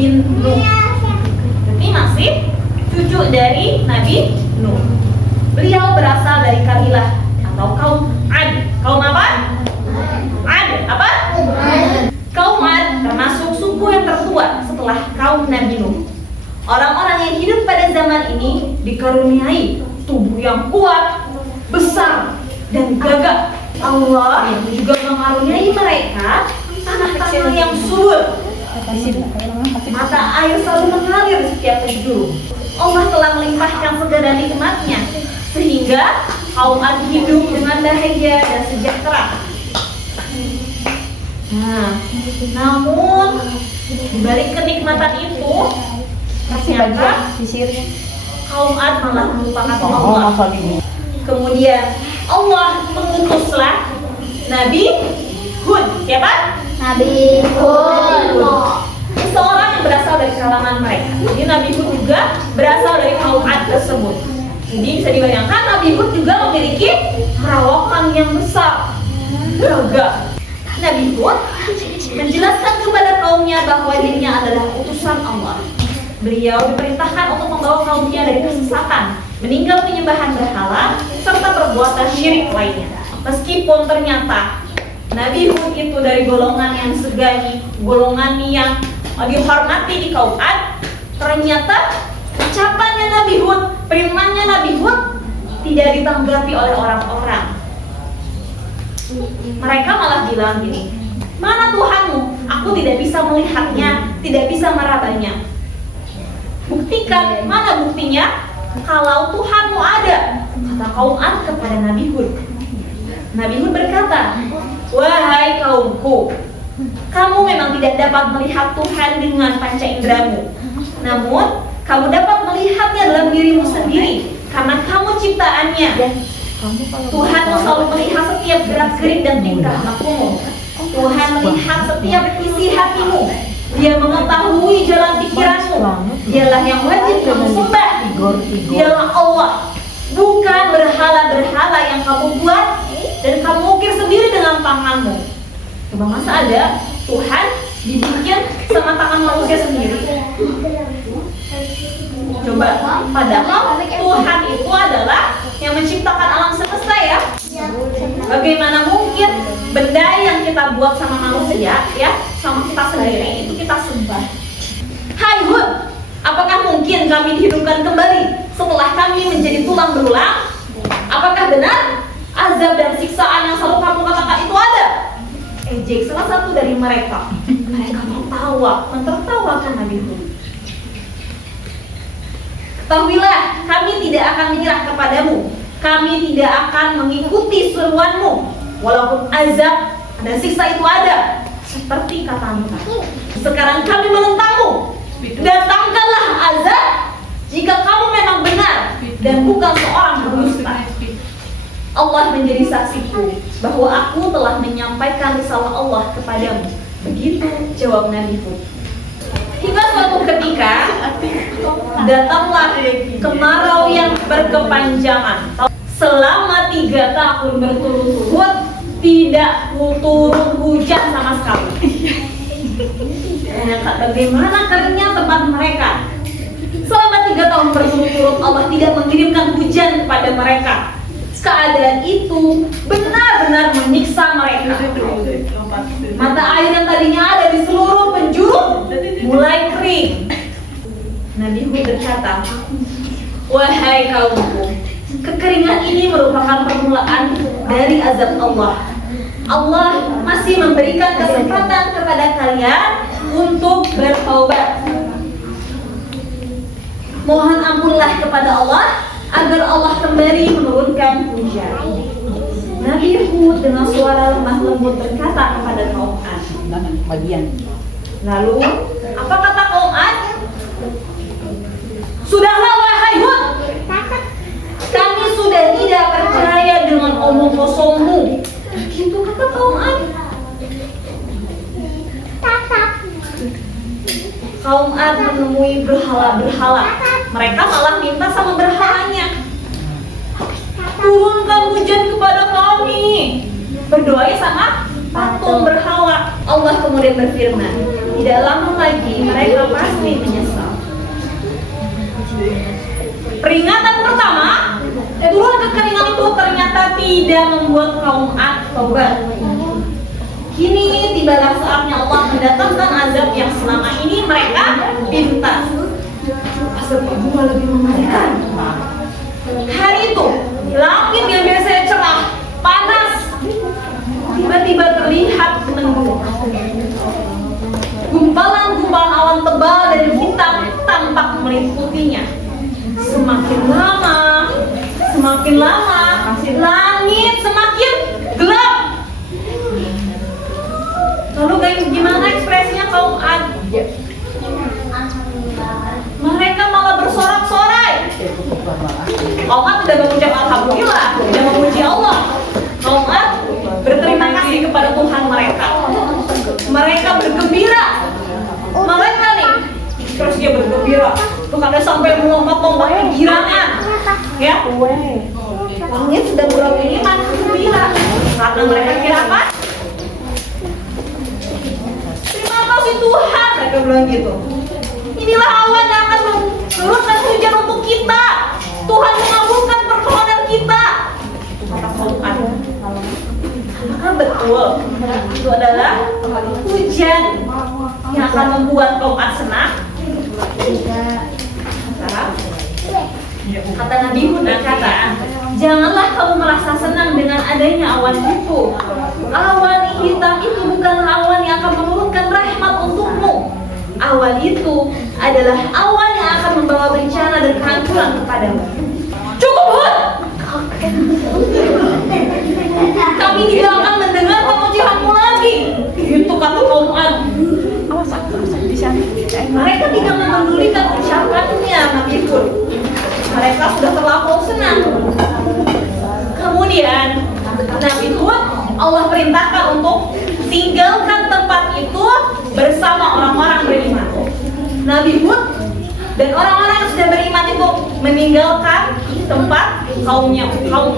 bin Nuh. Ini masih cucu dari Nabi Nuh. Beliau berasal dari kabilah atau kaum Ad. Kaum apa? Ad. Apa? Kaum Ad termasuk suku yang tertua setelah kaum Nabi Nuh. Orang-orang yang hidup pada zaman ini dikaruniai tubuh yang kuat, besar, dan gagah. Allah juga mengaruniai mereka tanah-tanah yang subur. Mata air selalu mengalir di setiap penjuru. Allah telah melimpahkan segala nikmatnya sehingga kaum Ad hidup dengan bahagia dan sejahtera. Namun di balik kenikmatan itu ternyata kaum Ad malah melupakan Allah. Kemudian Allah mengutuslah Nabi Hud. Siapa? Nabi Hud. Seseorang yang berasal dari kalangan mereka. Jadi Nabi Hud juga berasal dari kaum Ad tersebut. Jadi bisa dibayangkan Nabi Hud juga memiliki perawakan yang besar, gagah. Nabi Hud menjelaskan kepada kaumnya bahwa dirinya adalah utusan Allah. Beliau diperintahkan untuk membawa kaumnya dari kesesatan, meninggal penyembahan berhala, serta perbuatan syirik lainnya. Meskipun ternyata Nabi Hud itu dari golongan yang segani, golongan yang dihormati di kaum Ad, ternyata ucapannya Nabi Hud, firmannya Nabi Hud tidak ditanggapi oleh orang-orang. Mereka malah bilang gini, mana Tuhanmu? Aku tidak bisa melihatnya, tidak bisa merabanya. Buktikan, mana buktinya? Kalau Tuhanmu ada, kata kaum Ad kepada Nabi Hud. Nabi Hud berkata, wahai kaumku, kamu memang tidak dapat melihat Tuhan dengan panca inderamu. Namun, kamu dapat melihatnya dalam dirimu sendiri, karena kamu ciptaannya. Tuhanmu selalu melihat setiap gerak-gerik dan tingkah lakumu. Tuhan melihat setiap isi hatimu. Dia mengetahui jalan pikiranmu. Dialah yang wajib kamu sembah. Dialah Allah, bukan berhala-berhala yang kamu buat dan kamu ukir sendiri dengan tanganmu. Coba masa ada Tuhan dibikin sama tangan manusia sendiri? Coba, padahal Tuhan itu adalah yang menciptakan alam semesta ya. Bagaimana mungkin benda yang kita buat sama manusia ya, sama kita sendiri itu kita sembah? Hai Hud, apakah mungkin kami dihidupkan kembali setelah kami menjadi tulang belulang? Apakah benar azab dan siksaan yang selalu kamu katakan itu ada? Ejek salah satu dari mereka. Mereka mentertawakan Nabi Hud. Ketahuilah, kami tidak akan menyerah kepadamu. Kami tidak akan mengikuti seruanmu, walaupun azab dan siksa itu ada, seperti katamu. Sekarang kami menentangmu. Datangkanlah azab jika kamu memang benar dan bukan seorang pendusta. Allah menjadi saksiku bahwa aku telah menyampaikan risalah Allah kepadamu. Begitu jawab Nabi Hud. Hingga suatu ketika datanglah kemarau yang berkepanjangan. Selama 3 tahun berturut-turut tidak turun hujan sama sekali. Bagaimana keringnya tempat mereka? Selama 3 tahun berturut-turut Allah tidak mengirimkan hujan kepada mereka. Keadaan itu benar-benar menyiksa mereka. Mata air yang tadinya ada di seluruh penjuru mulai kering. Nabi Hud berkata, wahai kaumku, kekeringan ini merupakan permulaan dari azab Allah. Allah masih memberikan kesempatan kepada kalian untuk bertaubat. Mohon ampunlah kepada Allah agar Allah kembali menurunkan hujan. Nabi Hud dengan suara lemah lembut berkata kepada kaum Ad. Lalu, apa kata kaum Ad? Sudahlah wahai Hud, kami sudah tidak percaya dengan omong kosongmu. Gitu kata kaum Ad. Kaum Ad menemui berhala-berhala. Mereka malah minta sama berhalanya, turunkan hujan kepada kami. Berdoa sama patung berhala. Allah kemudian berfirman, tidak lama lagi mereka pasti menyesal. Peringatan pertama, turun kekeringan itu ternyata tidak membuat kaum Ad taubat. Kini tibalah saatnya Allah mendatangkan azab yang selama ini mereka pinta. Azab bunga lebih mengerikan. Hari itu, langit yang biasanya cerah, panas, tiba-tiba terlihat mendung. Gumpalan-gumpalan awan tebal dan hitam tampak meliputinya. Semakin lama, langit semakin gelap. Lalu gimana ekspresinya kaum Ad? Mereka malah bersorak-sorai. Kaum Ad tidak mengucap alhamdulillah, tidak memuji Allah. Kaum Ad berterima kasih kepada Tuhan mereka. Mereka bergembira. Mereka nih, terus dia bergembira. Tuh kadang sampai melompat-lompat kegirangan. Ya, langit sudah bergembira, gembira. Karena mereka kira apa? Terima kasih Tuhan, mereka bilang gitu. Inilah awan yang akan menurunkan hujan untuk kita. Tuhan mengabulkan permohonan kita. Kata kaum Ad. Apakah betul itu adalah hujan yang akan membuat kaum Ad senang? Kata Nabi Hud berkata, janganlah kamu merasa senang dengan adanya awan itu. Awan hitam itu bukanlah awan yang akan menurunkan rahmat untukmu. Awan itu adalah awan yang akan membawa bencana dan kehancuran kepadamu. Cukup Hud! Kami tidak akan mendengar kemujianmu lagi. Itu kata kaum Ad. Mereka tidak memedulikan ucapannya Nabi Hud. Mereka sudah terlalu senang. Kemudian Nabi Hud Allah perintahkan untuk tinggalkan tempat itu bersama orang-orang beriman. Nabi Hud dan orang-orang yang sudah beriman itu meninggalkan tempat kaum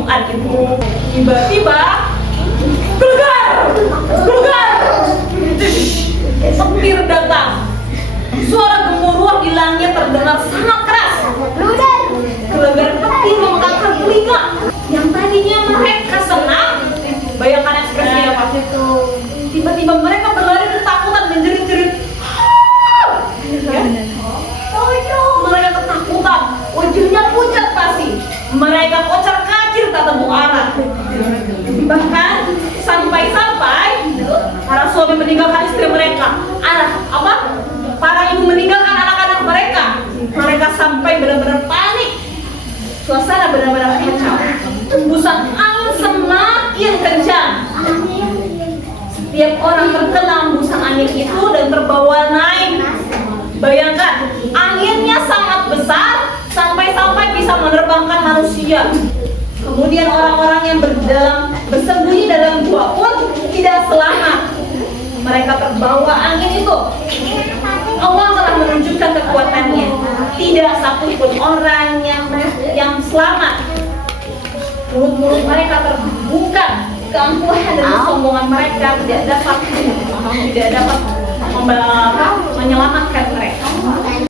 Ad itu. Tiba-tiba gelegar, petir datang. Suara gemuruh di langit terdengar sangat keras. Gelegar petir mengangkat telinga. Yang tadinya mereka senang, bayangkan ekspresinya apa? Tiba-tiba mereka berlari ketakutan menjerit-jerit. Mereka ketakutan, wajahnya pucat pasti. Mereka kocar-kacir tak temu arah. Bahkan sampai-sampai para suami meninggalkan istri mereka, para ibu meninggalkan anak-anak mereka. Mereka sampai benar-benar panik. Suasana benar-benar kacau. Hembusan angin semakin kencang. Setiap orang terkena hembusan angin itu dan terbawa naik. Bayangkan, anginnya sangat besar sampai-sampai bisa menerbangkan manusia. Kemudian orang-orang yang bersembunyi dalam gua pun tidak selamat. Mereka terbawa angin itu. Allah telah menunjukkan kekuatannya. Tidak satupun orang yang selamat. Mulut-mulut mereka terbuka. Keangkuhan dan kesombongan mereka tidak dapat menyelamatkan mereka.